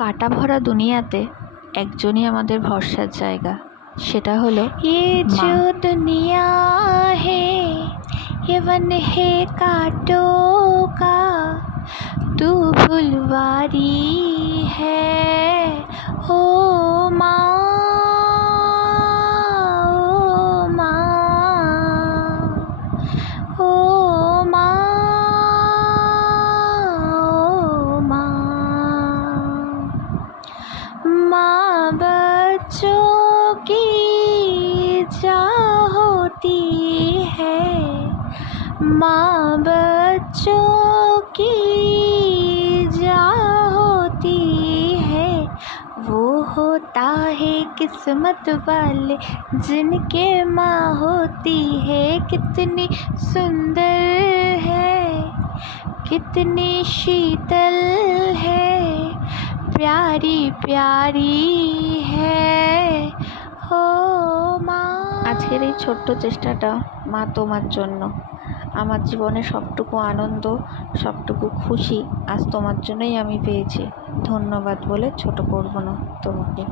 কাটা ভরা দুনিয়াতে একজনই আমাদের ভরসার জায়গা, সেটা হলো जो दुनिया है ये वन है कांटों का, तू फुलवारी है ओ माँ, ओ माँ, ओ माँ, ओ माँ। माँ बच्चों की जान होती है, माँ बच्चों की जान होती है, वो होता है किस्मत वाले जिनके माँ होती है। कितनी सुंदर है, कितनी शीतल है, प्यारी प्यारी है ओ माँ। আজকের এই ছোট্ট চেষ্টাটা মা তোমার জন্য। আমার জীবনে সবটুকু আনন্দ, সবটুকু খুশি আজ তোমার জন্যই আমি পেয়েছি। ধন্যবাদ বলে ছোট করব না তোমাকে।